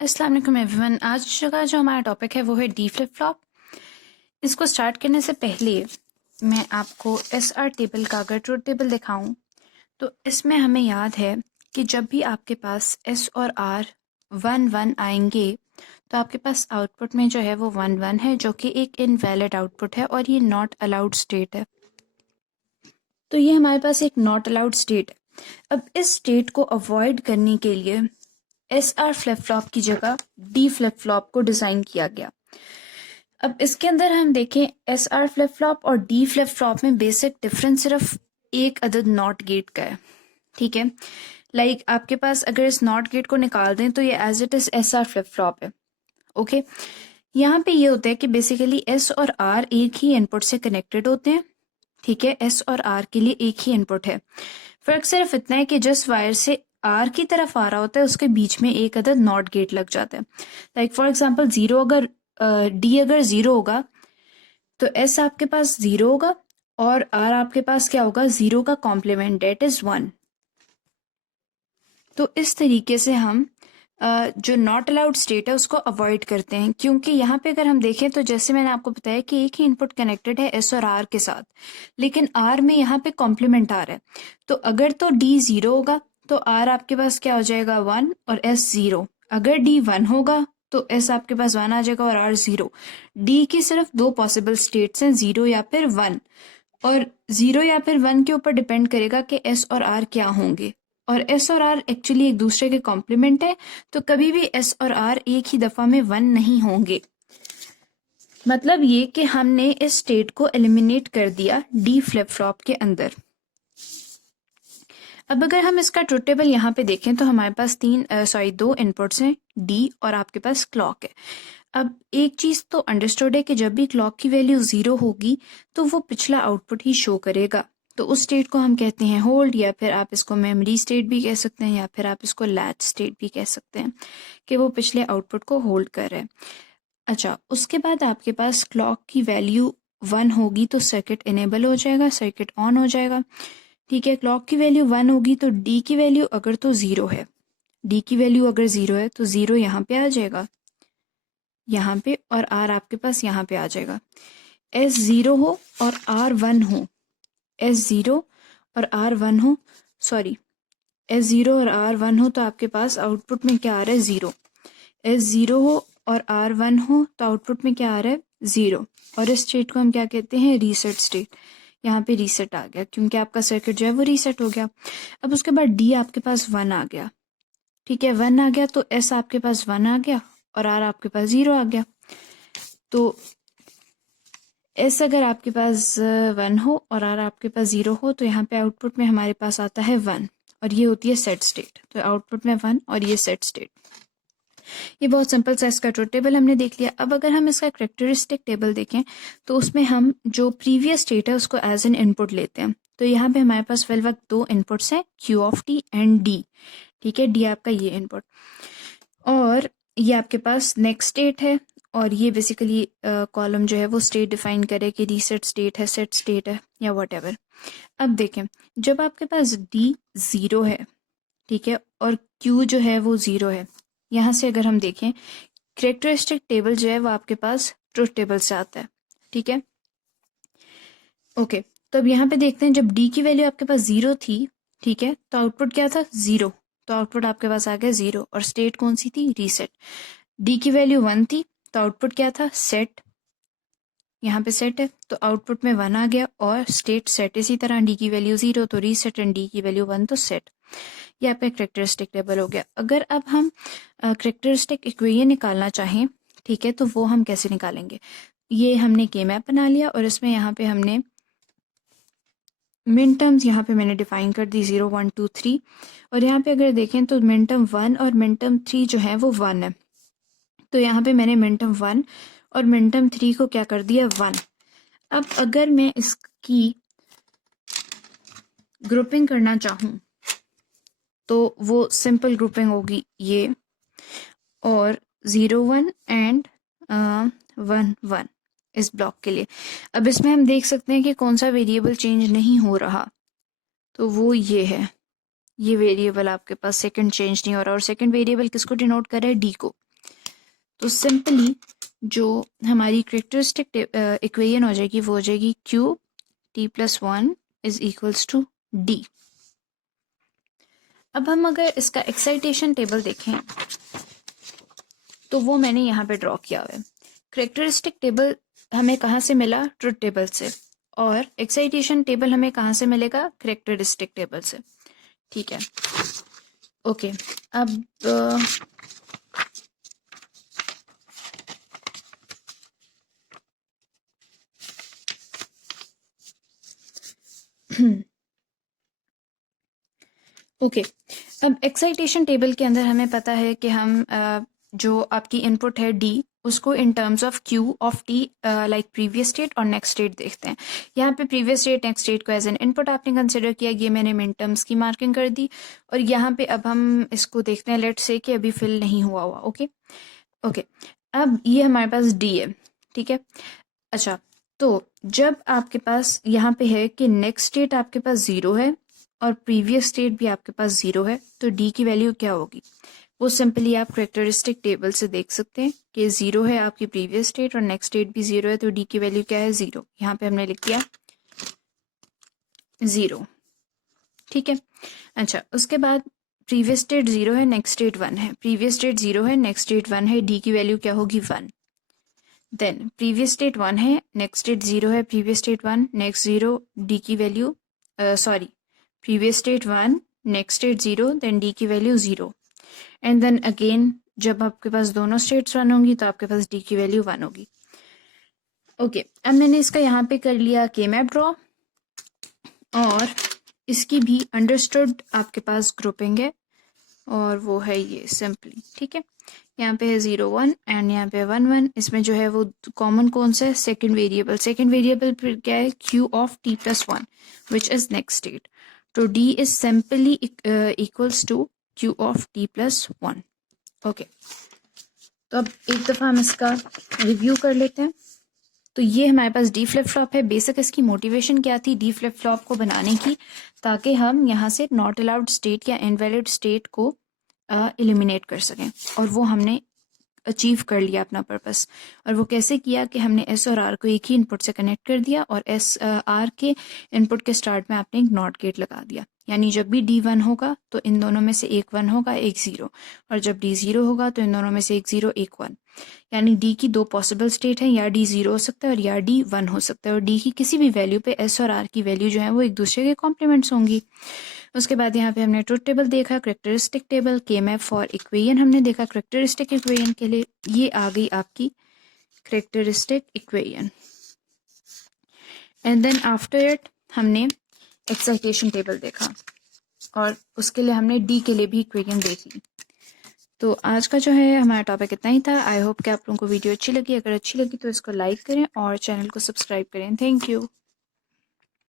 अस्सलाम वालेकुम एवरीवन। आज का जो हमारा टॉपिक है वो है डी फ्लिप फ्लॉप। इसको स्टार्ट करने से पहले मैं आपको एसआर टेबल का अगर ट्रुथ टेबल दिखाऊं तो इसमें हमें याद है कि जब भी आपके पास एस और आर 1 1 आएंगे तो आपके पास आउटपुट में जो है वो 1 1 है, जो कि एक इनवैलिड आउटपुट है और ये नॉट अलाउड स्टेट है। तो ये हमारे पास एक नॉट अलाउड स्टेट है। अब इस स्टेट को अवॉइड करने के लिए एस आर फ्लिप फ्लॉप की जगह डी फ्लिप फ्लॉप को डिजाइन किया गया। अब इसके अंदर हम देखें एस आर फ्लिप फ्लॉप और डी फ्लिप फ्लॉप में बेसिक डिफरेंस सिर्फ एक अदद नॉट गेट का है। ठीक है, लाइक आपके पास अगर इस नॉट गेट को निकाल दें तो ये as it is S R flip flop है। ओके, यहाँ पे ये होता है कि बेसिकली एस और आर एक ही इनपुट से कनेक्टेड होते हैं। ठीक है, एस और आर के लिए एक ही इनपुट है। फर्क सिर्फ इतना है कि जिस वायर से आर की तरफ आ रहा होता है उसके बीच में एक अदद नॉट गेट लग जाता है। लाइक फॉर एग्जांपल जीरो अगर डी अगर जीरो होगा तो एस आपके पास जीरो होगा और आर आपके पास क्या होगा, जीरो का कॉम्प्लीमेंट, डेट इज 1। तो इस तरीके से हम जो नॉट अलाउड स्टेट है उसको अवॉइड करते हैं, क्योंकि यहाँ पे अगर हम देखें तो जैसे मैंने आपको बताया कि एक ही इनपुट कनेक्टेड है एस और आर के साथ, लेकिन आर में यहाँ पे कॉम्प्लीमेंट आ रहा है। तो अगर तो डी जीरो होगा तो आर आपके पास क्या हो जाएगा 1 और एस जीरो। अगर डी 1 होगा तो एस आपके पास 1 आ जाएगा और आर जीरो। डी की सिर्फ दो पॉसिबल स्टेट्स हैं, जीरो या फिर 1, और जीरो या फिर 1 के ऊपर डिपेंड करेगा कि एस और आर क्या होंगे। और एस और आर एक्चुअली एक दूसरे के कॉम्प्लीमेंट है, तो कभी भी एस और आर एक ही दफा में 1 नहीं होंगे। मतलब ये कि हमने इस स्टेट को एलिमिनेट कर दिया डी फ्लिप फ्लॉप के अंदर। अब अगर हम इसका ट्रुथ टेबल यहाँ पे देखें तो हमारे पास दो इनपुट्स हैं, डी और आपके पास क्लॉक है। अब एक चीज तो अंडरस्टूड है कि जब भी क्लॉक की वैल्यू जीरो होगी तो वो पिछला आउटपुट ही शो करेगा। तो उस स्टेट को हम कहते हैं होल्ड, या फिर आप इसको मेमोरी स्टेट भी कह सकते हैं, या फिर आप इसको लैच स्टेट भी कह सकते हैं कि वो पिछले आउटपुट को होल्ड कर रहे हैं। अच्छा, उसके बाद आपके पास क्लॉक की वैल्यू 1 होगी तो सर्किट इनेबल हो जाएगा, सर्किट ऑन हो जाएगा। ठीक है, क्लॉक की वैल्यू 1 होगी तो डी की वैल्यू अगर तो जीरो है, डी की वैल्यू अगर जीरो है तो जीरो यहाँ पे आ जाएगा, यहाँ पे, और आर आपके पास यहाँ पे आ जाएगा। एस जीरो हो और आर 1 हो, एस जीरो और आर 1 हो, सॉरी, एस जीरो और आर 1 हो तो आपके पास आउटपुट में क्या आ रहा है, जीरो। एस जीरो हो और आर 1 हो तो आउटपुट में क्या आ रहा है, जीरो। और इस स्टेट को हम क्या कहते हैं, रीसेट स्टेट। यहाँ पे रीसेट आ गया क्योंकि आपका सर्किट जो है वो रीसेट हो गया। अब उसके बाद डी आपके पास 1 आ गया। ठीक है, 1 आ गया तो एस आपके पास 1 आ गया और आर आपके पास जीरो आ गया। तो एस अगर आपके पास 1 हो और आर आपके पास जीरो हो तो यहाँ पे आउटपुट में हमारे पास आता है 1, और ये होती है सेट स्टेट। तो आउटपुट में 1 और ये सेट स्टेट। ये बहुत सिंपल सा इसका ट्रुथ टेबल हमने देख लिया। अब अगर हम इसका करेक्टरिस्टिक टेबल देखें तो उसमें हम जो प्रीवियस स्टेट है उसको एज एन इनपुट लेते हैं। तो यहाँ पे हमारे पास फिल वक्त दो इनपुट्स हैं, Q of T and D. ठीक है, डी आपका ये इनपुट, और ये आपके पास नेक्स्ट स्टेट है, और ये बेसिकली कॉलम जो है वो स्टेट डिफाइन करे कि रीसेट स्टेट है, सेट स्टेट है, या व्हाटएवर। अब देखें, जब आपके पास डी जीरो है, ठीक है, और क्यू जो है वो जीरो है, यहाँ से अगर हम देखें करेक्टरिस्टिक टेबल जो है वो आपके पास ट्रुथ टेबल से आता है। ठीक है, ओके। तो अब यहाँ पे देखते हैं, जब डी की वैल्यू आपके पास जीरो थी, ठीक है, तो आउटपुट क्या था, जीरो। तो आउटपुट आपके पास आ गया जीरो, और स्टेट कौन सी थी, रीसेट। डी की वैल्यू 1 थी तो आउटपुट क्या था, सेट। यहाँ पे सेट है तो आउटपुट में 1 आ गया, और स्टेट सेट। इसी तरह डी की वैल्यू जीरो तो रीसेट, एंड डी की वैल्यू 1 तो सेट। ये आपका करेक्टरिस्टिक टेबल हो गया। अगर अब हम करेक्टरिस्टिक इक्वेशन निकालना चाहें, ठीक है, तो वो हम कैसे निकालेंगे। ये हमने के मैप बना लिया, और इसमें यहाँ पे हमने मिन टर्म्स यहाँ पे मैंने डिफाइन कर दी 0 1 2 3। और यहाँ पे अगर देखें तो मिन टर्म 1 और मिन टर्म 3 जो है वो 1 है। तो यहाँ पे मैंने मिन टर्म 1 और मिन टर्म 3 को क्या कर दिया, 1। अब अगर मैं इसकी ग्रुपिंग करना चाहूँ तो वो सिंपल ग्रुपिंग होगी ये, और 0 1 एंड 1 1 इस ब्लॉक के लिए। अब इसमें हम देख सकते हैं कि कौन सा वेरिएबल चेंज नहीं हो रहा, तो वो ये है। ये वेरिएबल आपके पास सेकंड चेंज नहीं हो रहा, और सेकंड वेरिएबल किसको डिनोट कर रहा है, डी को। तो सिंपली जो हमारी करेक्टरिस्टिक इक्वेशन हो जाएगी वो हो जाएगी Q T plus 1 is equals to D. अब हम अगर इसका एक्साइटेशन टेबल देखें तो वो मैंने यहाँ पे ड्रॉ किया हुआ है। करेक्टरिस्टिक टेबल हमें कहाँ से मिला? ट्रुथ टेबल से, और एक्साइटेशन टेबल हमें कहाँ से मिलेगा? करेक्टरिस्टिक टेबल से। ठीक है, ओके। अब ओके अब एक्साइटेशन टेबल के अंदर हमें पता है कि हम जो आपकी इनपुट है डी, उसको in terms of Q of T like previous state और नेक्स्ट स्टेट देखते हैं। यहाँ पे प्रीवियस स्टेट नेक्स्ट स्टेट को एज एन इनपुट आपने कंसिडर किया, ये मैंने मिन टर्म्स की मार्किंग कर दी। और यहाँ पे अब हम इसको देखते हैं, लेट्स से कि अभी फिल नहीं हुआ हुआ। ओके ओके अब ये हमारे पास डी है, ठीक है। अच्छा, तो जब आपके पास यहाँ पे है कि नेक्स्ट स्टेट आपके पास ज़ीरो है और प्रीवियस स्टेट भी आपके पास ज़ीरो है, तो डी की वैल्यू क्या होगी? वो सिंपली आप करेक्टरिस्टिक टेबल से देख सकते हैं कि ज़ीरो है आपकी प्रीवियस स्टेट और नेक्स्ट स्टेट भी ज़ीरो है, तो डी की वैल्यू क्या है? ज़ीरो। यहाँ पे हमने लिख दिया ज़ीरो, ठीक है। अच्छा, उसके बाद प्रीवियस स्टेट ज़ीरो है, नेक्स्ट स्टेट वन है, प्रीवियस स्टेट ज़ीरो है, नेक्स्ट स्टेट वन है, डी की वैल्यू क्या होगी? One. Then previous state one है, नेक्स्ट स्टेट ज़ीरो है, previous state one, next zero, D की value sorry previous state one, next state zero, then D की value zero. And then again जब आपके पास दोनों स्टेट्स वन होंगी तो आपके पास डी की वैल्यू वन होगी। ओके, अब मैंने इसका यहाँ पे कर लिया के मैप ड्रॉ, और इसकी भी अंडरस्टूड आपके पास ग्रुपिंग है, और वो है ये सिंपली, ठीक है। यहाँ पे है 0 1 एंड यहाँ पे 1 1। इसमें जो है वो कॉमन कौन सा है? Second variable. सेकंड वेरिएबल फिर क्या है? Q of T plus 1 which is next state. तो D is simply equals to Q of T plus 1। Okay, तो अब एक दफ़ा हम इसका रिव्यू कर लेते हैं। तो ये हमारे पास डी फ्लिप फ्लॉप है। बेसिक इसकी मोटिवेशन क्या थी डी फ्लिप फ्लॉप को बनाने की? ताकि हम यहाँ से नॉट अलाउड स्टेट या इनवैलिड स्टेट को एलिमिनेट कर सकें, और वो हमने अचीव कर लिया अपना पर्पस। और वो कैसे किया कि हमने एस और आर को एक ही इनपुट से कनेक्ट कर दिया, और एस आर के इनपुट के स्टार्ट में आपने एक नॉट गेट लगा दिया। यानी जब भी डी वन होगा तो इन दोनों में से एक वन होगा, एक ज़ीरो, और जब डी ज़ीरो होगा तो इन दोनों में से एक ज़ीरो, एक वन। यानी डी की दो पॉसिबल स्टेट है, या डी ज़ीरो हो सकता है और या डी वन हो सकता है, और डी की किसी भी वैल्यू पे एस और आर की वैल्यू जो है वो एक दूसरे के कॉम्प्लीमेंट्स होंगी। उसके बाद यहाँ पे हमने ट्रुथ टेबल देखा, करेक्टरिस्टिक टेबल, के मैप फॉर इक्वेशन हमने देखा करेक्टरिस्टिक इक्वेशन के लिए। ये आ गई आपकी characteristic equation. And then after it हमने एक्साइटेशन टेबल देखा, और उसके लिए हमने डी के लिए भी इक्वेशन देख ली। तो आज का जो है हमारा टॉपिक इतना ही था। आई होप कि आप लोगों को वीडियो अच्छी लगी। अगर अच्छी लगी तो इसको लाइक करें और चैनल को सब्सक्राइब करें। Thank you.